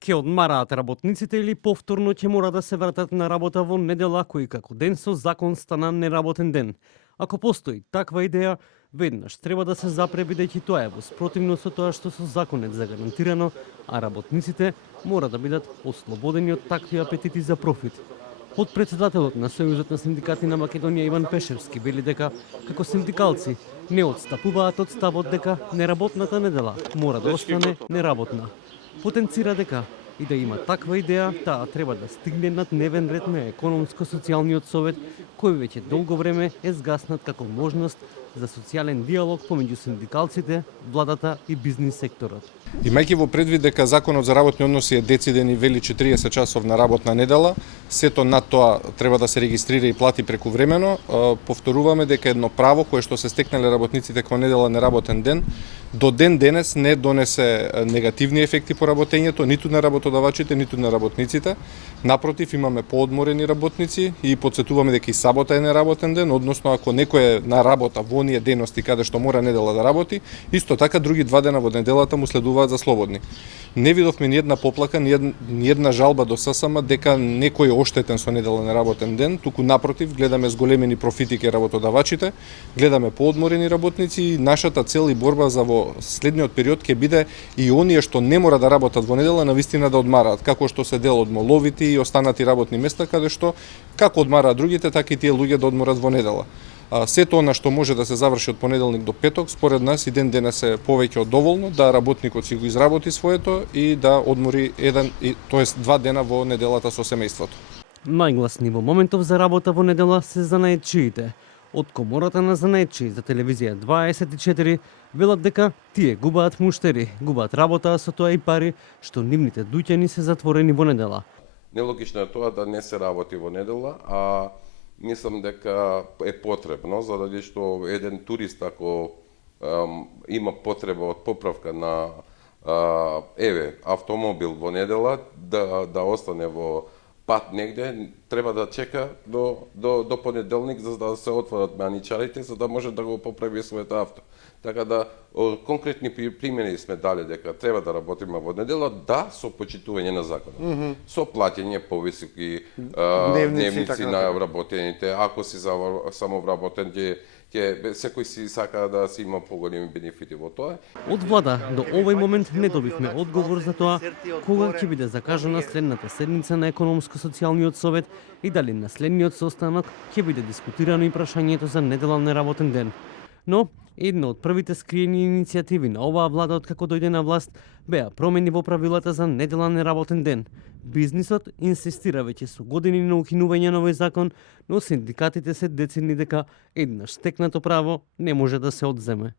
Ке одмараат работниците или повторно ќе мора да се вратат на работа во недела, кој како ден со закон стана неработен ден. Ако постои таква идеја, веднаш треба да се запре, бидејќи тоа е во спротивно со тоа што со законот загарантирано, а работниците мора да бидат ослободени од такви апетити за профит. Подпредседателот на Сојузот на синдикати на Македонија Иван Пешевски вели дека како синдикалци не отстапуваат од ставот дека неработната недела мора да остане неработна. Потенцира дека и да има таква идеја, таа треба да стигне на дневен ред на Економско-социјалниот совет, кој веќе долго време е згаснат како можност за социјален диалог помеѓу синдикалците, владата и бизнис секторот. Имајќи во предвид дека законот за работни односи е дециден и вели 40 часовна работна недела, сето над тоа треба да се регистрира и плати прекувремено, повторуваме дека едно право кое што се стекнале работниците кога недела неработен ден, до ден денес не донесе негативни ефекти по работењето, ниту на работодавачите, ниту на работниците. Напротив, имаме поодморени работници и потсетуваме дека и сабота е неработен ден, односно ако некој е на работа во оние дејности каде што мора недела да работи, исто така други 2 дена во неделата му следуваат за слободни. Не видовме ни една поплака, ни една жалба до ССМ дека некој е оштетен со недела неработен ден, туку напротив, гледаме зголемени профити ке работодавачите, гледаме поодморени работници и нашата цел и борба за во следниот период ќе биде и оние што не мора да работат во недела навистина да одмараат, како што се дел од моловити и останати работни места каде што како одмараат другите, така и тие луѓе да одморат во недела. Сето она што може да се заврши од понеделник до петок, според нас и ден денес е повеќе од доволно да работникот си го изработи своето и да одмори тоест 2 дена во неделата со семејството. Најгласни во моментов за работа во недела се занаетчиите. Од Комората на занаетчии за телевизија 24 велат дека тие губаат муштери, губаат работа, а со тоа и пари, што нивните дуќани се затворени во недела. Нелогично е тоа да не се работи во недела, а мислам дека е потребно, заради што еден турист ако има потреба од поправка на автомобил во недела, да остане во пат негде, треба да чека до понеделник за да се отворат маничарите, за да може да го поправи своето авто. Така да конкретни примери сме дали дека треба да работиме во недела, да, со почитување на законот. Со платење повисоки дневници на вработените, ако си самовработен, секој си сака да си има поголеми бенефити во тоа. Од влада до овој момент не добивме одговор за тоа кога ќе биде закажана следната седница на Економско-социјалниот совет и дали на следниот состанок ќе биде дискутирано и прашањето за неделен неработен ден. Но една од првите скриени иницијативи на оваа влада откако дојде на власт беа промени во правилата за неделен неработен ден. Бизнисот инсистира веќе со години на укинување на овој закон, но синдикатите се децидни дека еднаш стекнато право не може да се одземе.